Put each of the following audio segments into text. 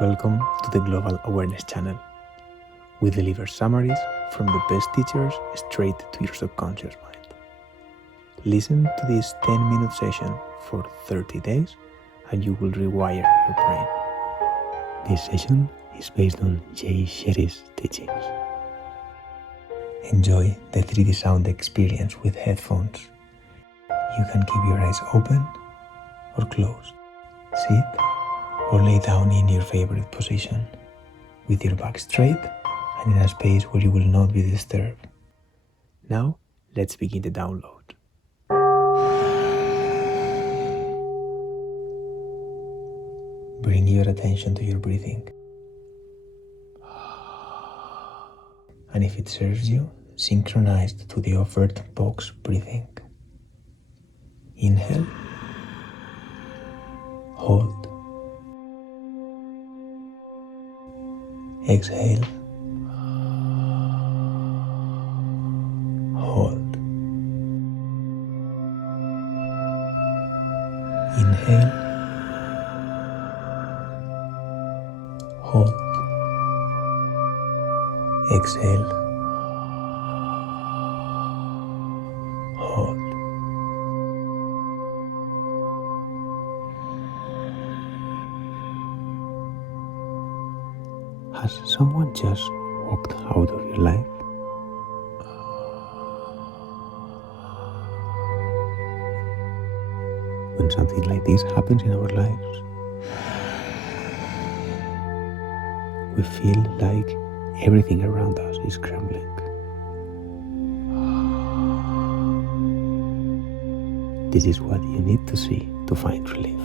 Welcome to the Global Awareness Channel. We deliver summaries from the best teachers straight to your subconscious mind. Listen to this 10-minute session for 30 days and you will rewire your brain. This session is based on Jay Shetty's teachings. Enjoy the 3D sound experience with headphones. You can keep your eyes open or closed. Sit or lay down in your favorite position, with your back straight and in a space where you will not be disturbed. Now, let's begin the download. Bring your attention to your breathing. And if it serves you, synchronized to the offered box breathing. Inhale. Hold. Exhale. Hold. Inhale. Hold. Exhale. Hold. Has someone just walked out of your life? When something like this happens in our lives, we feel like everything around us is crumbling. This is what you need to see to find relief.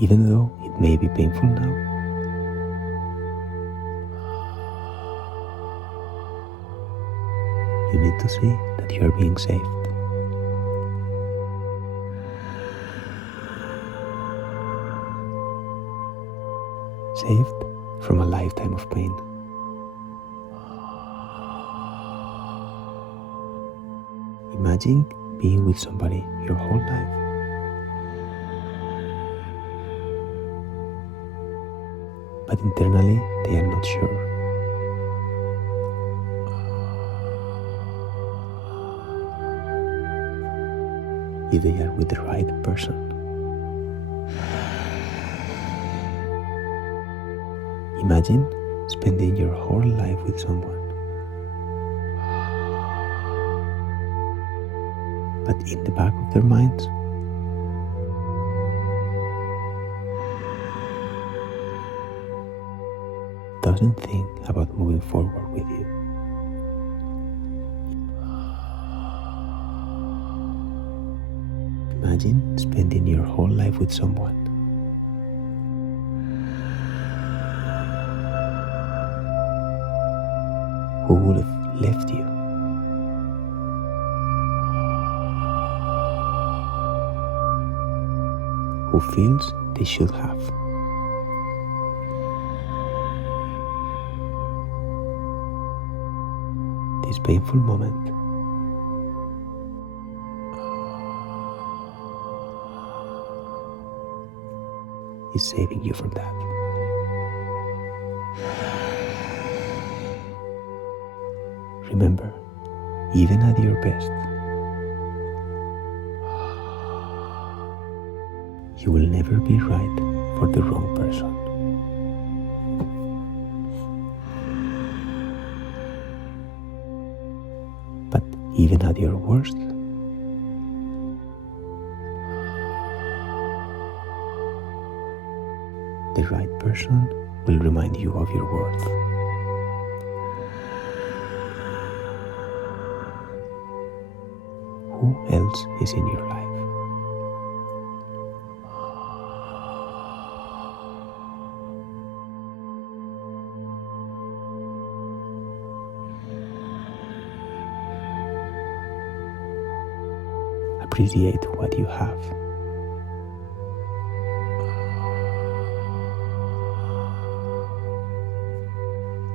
Even though it may be painful now, you need to see that you are being saved. Saved from a lifetime of pain. Imagine being with somebody your whole life. But internally, they are not sure. If they are with the right person. Imagine spending your whole life with someone. But in the back of their minds, doesn't think about moving forward with you. Imagine spending your whole life with someone who would have left you. Who feels they should have. This painful moment is saving you from that. Remember, even at your best, you will never be right for the wrong person. But even at your worst, the right person will remind you of your worth. Who else is in your life? Appreciate what you have.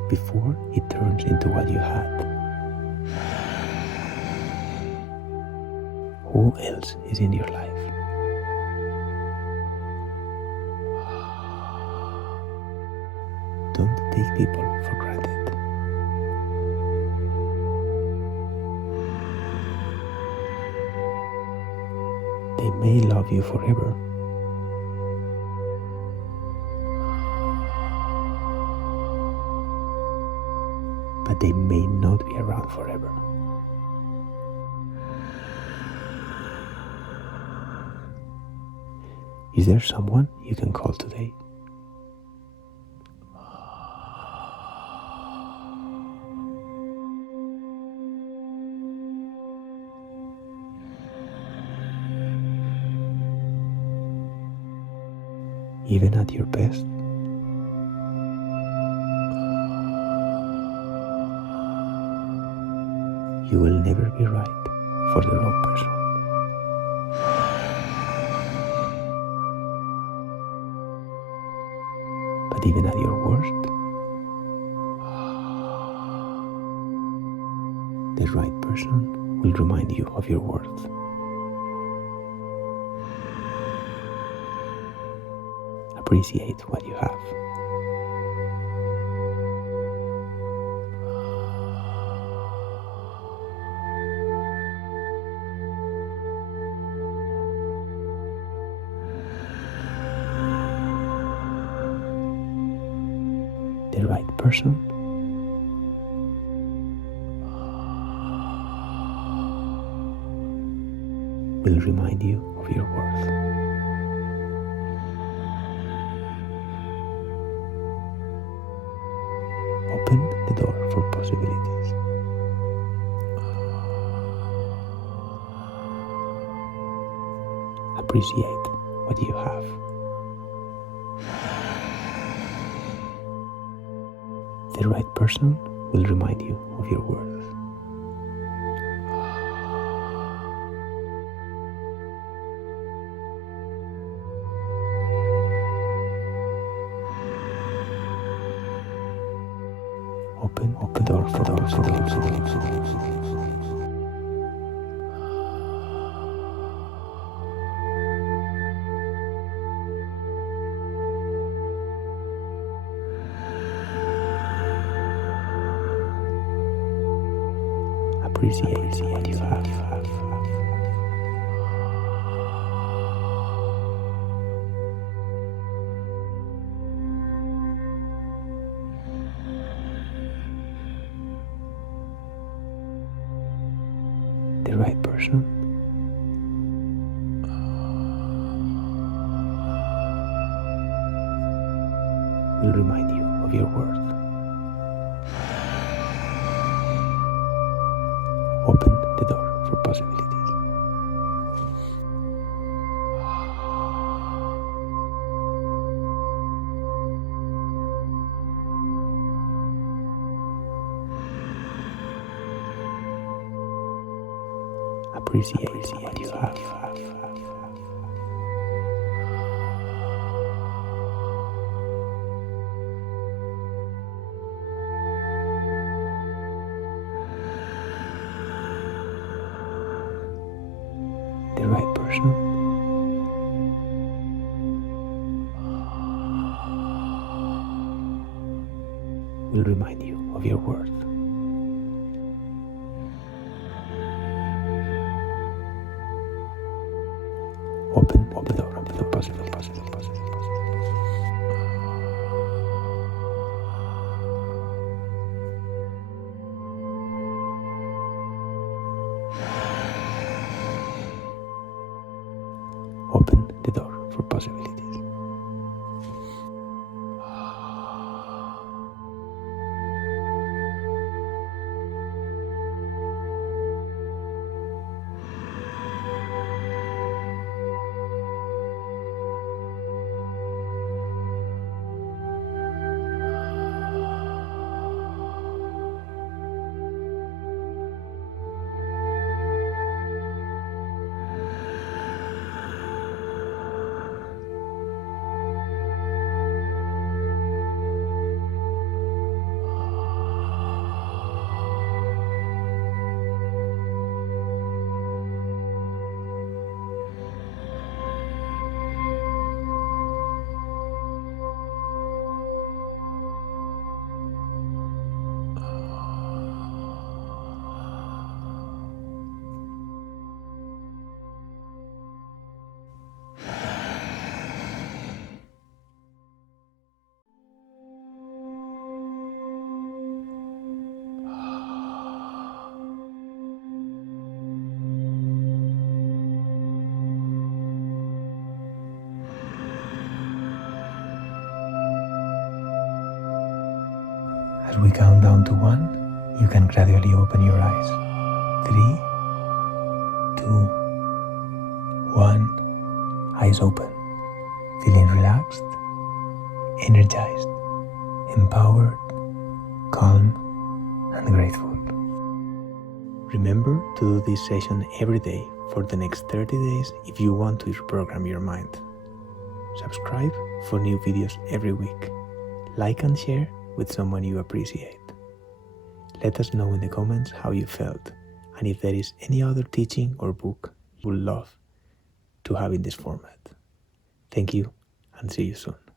Before it turns into what you had. Who Who else is in your life? Don't take people for granted. They may love you forever, but they may not be around forever. Is there someone you can call today? Even at your best? You will never be right for the wrong person. But even at your worst, the right person will remind you of your worth. Appreciate what you have. The right person will remind you of your worth. Open the door for possibilities. Appreciate what you have. The right person will remind you of your worth. Open the door for possibilities. Appreciate what you have. The right person will remind you of your worth. Open the door for possibilities. Appreciate what you have. The right person will remind you of your worth. Open the door for possibilities. Open the door for possibilities. we count down to 1, you can gradually open your eyes. 3, 2, 1, eyes open, feeling relaxed, energized, empowered, calm, and grateful. Remember to do this session every day for the next 30 days if you want to reprogram your mind. Subscribe for new videos every week. Like and share with someone you appreciate. Let us know in the comments how you felt and if there is any other teaching or book you would love to have in this format. Thank you and see you soon.